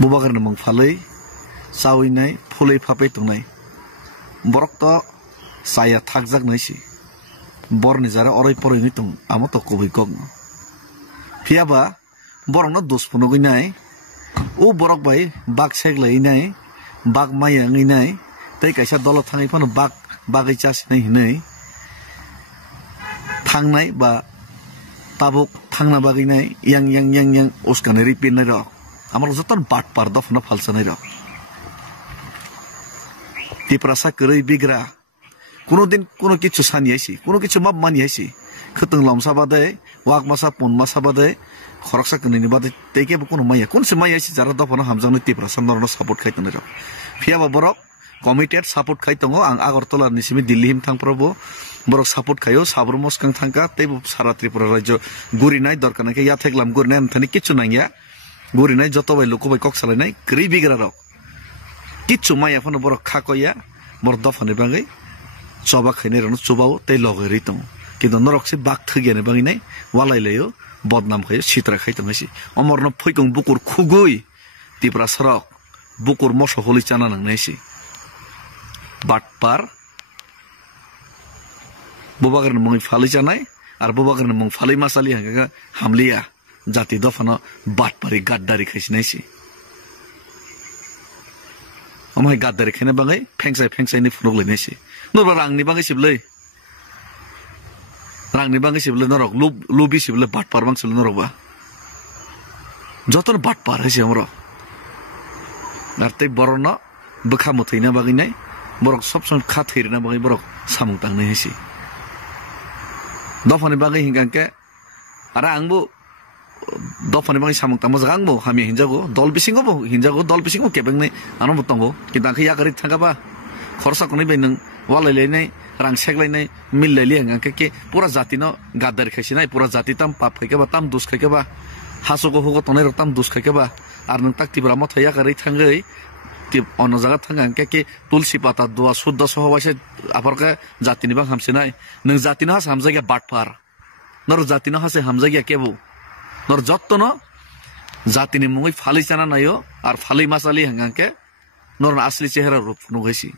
bubagarna mong falay sawinay fulay phapay tungnay borok to saya thakjak naisi borni jara orai poroi ni tung amo to kubai kok phiaba borok no dos puno ginai o borok bai bak seglai nai bak maya ngai nai tei kaisa dolo thangai phano bagai chas nai hinai thangnai ba tabuk thangna bagai nai yang uskane ripin nai ro amar joton bat par dofna falsanai ro tiprasa koroi bigra কোনোদিন কোনো কিছু সানিয়াইছি কোনো কিছু মাপ মানিয়াইছি খতং লমসা বাদে walk মাসা পন মাসা বাদে খরকসা কনিনি বাদে তেকে কোনো মাইয়া কোনসে মাইয়াইছি যারা দফনা হামজানো তিপ্রাসা নরন সাপোর্ট খাইতনে র ফিয়াবা বরক কমিটেড সাপোর্ট খাইতঙ্গ আং আগরতলা নিসিমি দিল্লি হিম থাংপ্রবো বরক সাপোর্ট খাইও সাবরু মস্কাং থাংকা তেবু সারা ত্রিপুরা রাজ্য গুরিনাই দরকার নাকি ইয়া থাকলাম গুরিনাই আমথানি কিছু নাইয়া গুরিনাই যতবাই লোকবাই কক সালাইনাই গ্রি বিগ্রা র কিছু মাইয়া ফনো বরক খাকইয়া বর দফনে বাঙ্গাই coba khaine rano chobao tei logeri tong kintu norokse bak thigene banginai walai leyo bodnam khayo sitra khaitong hasi omorno phoikong bukur khugui tipra sarok bukur moso holi chana nangnai batpar bubagarni mung falai chanai ar bubagarni mung falai masali hanga hamliya jati dofano batpari gaddari khaisnai omai gaddari khaine bangai fengsai ni phunuk lainai Nora rangni bangai sible norok lubi sible bat par bang sible norok ba joton bat par hese amro narte borono bukha muthaina bagai nai borok sobson kha thirina bagai borok samung tangnai hese dofani bagai hingangke ara angbu dofani bagai samung tangmo jangbo hami hinjago dol bisingo kebeng nai anu butongo kita khiya kari thangaba khorsa koni bai nang walai leinai rang seglai mil lai liang ke pura jati no gadar khaisi nai pura jati tam pap khaike ba tam dus khaike ba haso go hogo tonai ro tam dus khaike ba ar nang tak tibra mo thaya kari thangai tip ono jaga thangang ke tulsi pata dua sudda sohwaise aparka jati ni bang hamse nai nang jati no has hamjagya batpar nor jati no hase hamjagya kebu nor jotto no jati ni mungoi falai chana nayo ar falai masali hangang ke nor na asli chehra rup no gaisi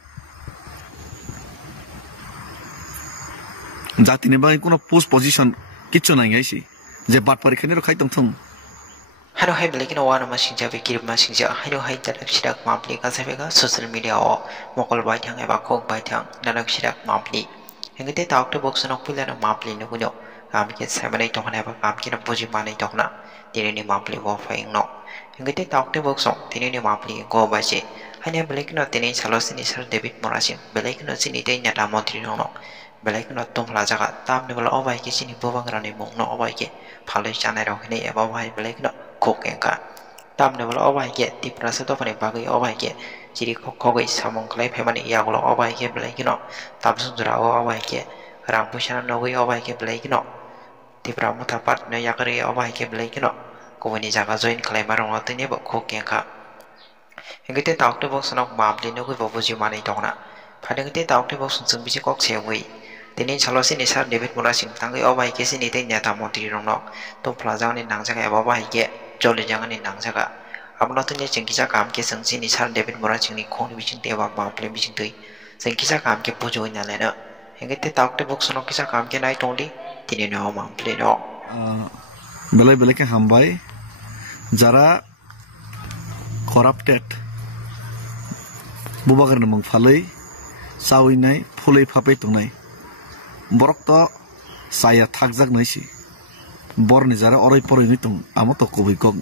জাতি নি বাই কোনো post position কিছু নাই গাইছি যে বাট পরীক্ষা Nero খাইতং থম হানো হাই বলে কিনো ওয়ান মাসিং যাবে কিরম মাসিং যা হানো হাই তারাক সিরাক মামলি কাসাবেগা সোশ্যাল মিডিয়া ও মকল বাই থাং এবা কক বাই থাং নানাক সিরাক মামলি হেঙ্গতে তাওকতে বক্স নক পিলানো মামলি নগুনো আমকে সামনে তখন এবা আমকে না বুঝি মানে তখন তিনিনি মামলি ও ফাইং ন হেঙ্গতে তাওকতে বক্স তিনিনি মামলি গো বাইছে হাইনে বলে কিনো তিনি সালসিনি সার ডেভিড মোরাসিং বলে কিনো সিনি তেই নাটা মন্ত্রী ন belai kena tongla jaga tam ne bala obai ke sini bobang rani mong no obai ke phalai chanai rok ne eba obai belai kena khok ka tam ne bala obai ke tipra se to phane bagai obai ke chiri khogai samong klai phemani yaglo obai ke belai kena tam sunjura obai ke rang pushana nogoi obai ke belai kena tipra mutha pat ne yakari obai ke belai kena kobani jaga join klai marong atine ba khok ka hengite takte box nok mamli no ko bobuji mani tongna phadengite takte box sung bisi kok sewei তিনি সালসিনি সার David মোরাসিং থাঙ্গै অবাই কেসি নিতে নেতা মন্ত্রী রংনক তো প্লাজাওনি নাংজাga এবা বাহিকে জলি জাঙ্গানি নাংজাga আপনা তনি চেংকিসা কামকে संसिनि सार David মোরাসিংনি খনি বিচিং তেবা বাপলে বিচিং তৈ চেংকিসা কামকে পুজoi নালেনা হেঙ্গেতে তাকতে বক্সনক কিসা কামকে নাই টংদি তিনি ন মামপ্লে ন বেলাই বেলাকে হামবাই যারা করাপ্টেড বুবাগারনি মং ফালাই সাউইনাই ফুলাই ফাপাই তংনাই borok to saya thakjak naisi borni jara orai poroi ni tung amo to kubai kok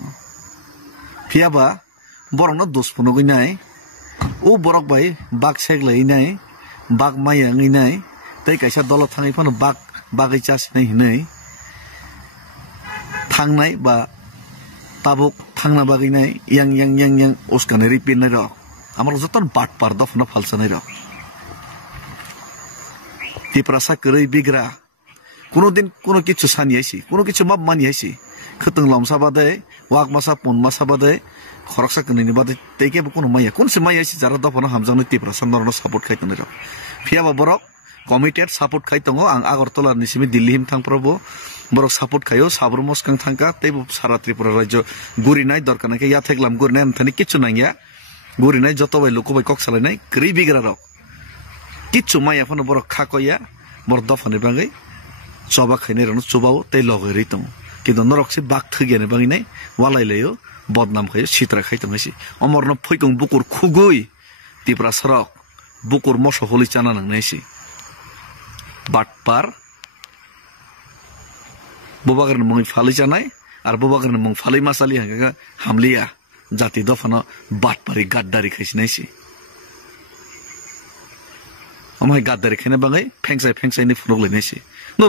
phiaba borok no dos puno ginai o borok bai bak seglai nai bak maya ngai nai tei kaisa dolo thangai phano bagai chas nai hinai thangnai ba tabuk thangna bagai nai yang uskane ripin nai ro amar joton bat par dofna falsanai ro tiprasa koroi bigra কোনোদিন কোনো কিছু সানিয়াইছি কোনো কিছু মাপ মানিয়াইছি খতং লমসা বাদে walk মাসা পন মাসা বাদে খরকসা কনিনি বাদে তেকে কোনো মাইয়া কোনসে মাইয়াইছি যারা দফনা হামজানো তিপ্রাসা নরন সাপোর্ট খাইতনে র ফিয়াবা বরক committed support khai tongo ang Agartala ni simi Delhi him thangprabo borok support khayo sabru moskang thangka tebo sara Tripura rajyo gurinai dorkar nai ya theklam gurinai anthani kichu nangya gurinai joto bai luku bai kok salai nai 3 bigra rok kichu mai aphano borok khakoya bor dofani bangai choba khaine rano chobao tei logeri tong kintu norok se bak thigene bangi nai walai leyo bodnam khayo sitra khai tong hasi amorno phoikong bukur khugui Tripura sarok bukur moso holi chana nang naisi batpar bobagar mung phali chanai ar bobagar mung phali masali hanga hamliya jati dofano batpari gaddari khaisi naisi amai gaddari khene bangai fengsai ni phunok le naisi no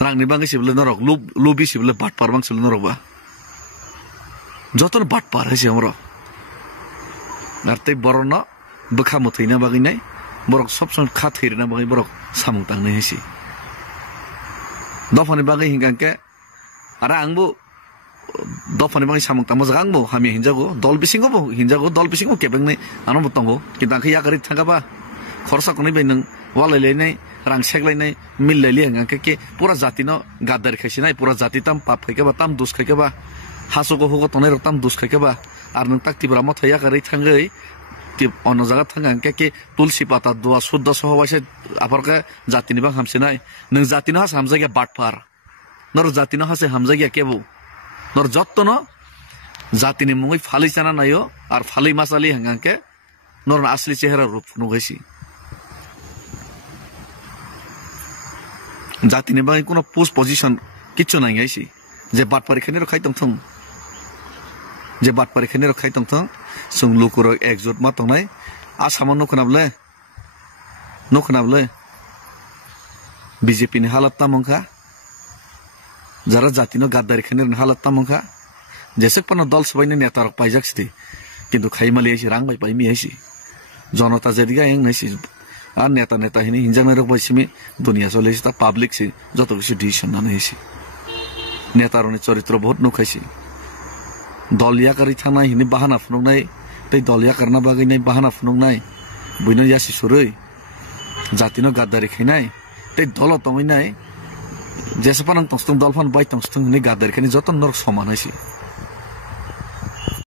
rangni bangai siblei norok lubi siblei batpar bang siblei norok ba joton batpar hasi amro nartei borno bkhamu thaina bangai nai borok sobson kha thairina bangai borok samung tangnai hasi dofani bangai hingangke ara angbu dofani bangai samung tangmo jangbo hami hinjago dol bisingo kebengnai anam butongo kintang khya kari thangaba khorsa konai bai nang walai nai rang seklainai millai hingangke ke pura jati no gaddar khaisinai pura jati tam pap khaikeba tam dus khaikeba hasogo hogo tonai rok tam dus khaikeba ar nang tak Tripura mo thaya kari thangai tip ono jaga thangangke ke tulsi pata dua sudda sohwaise aparka jatini bang hamsinai nang jatino has hamjaga batpar nor jatino hase hamjaga kebu nor jottono jatini mungoi phali chana nayo ar phali masali hangangke nor asli chehra rup nugaisi jatini bang kono post position kichu nai gaisi je batpar khane ro khai tong je batpar khane ro khai tong sung lukuro exot ma tongnai asamo nokhnable BJP ni halat tamongkha jara jatino gaddari khane ni halat tamongkha jesek pano dol sabaini neta rok paijaksti kintu khaimali aisi rang bai paimi aisi jonata jediga eng naisi ar neta hini hinjang rok baisimi dunia cholaisi ta public si joto kisu decision na naisi neta roni charitro bahut nokhaisi doliya kari thana hini bahana phunoknai tei doliya karna bagai nai bahana phunoknai buino yasi surui jatino gaddari khainai tei dolo tongai nai jesapanang tongstung dolfan bai tongstung ni gaddari khani joton norok soman haisi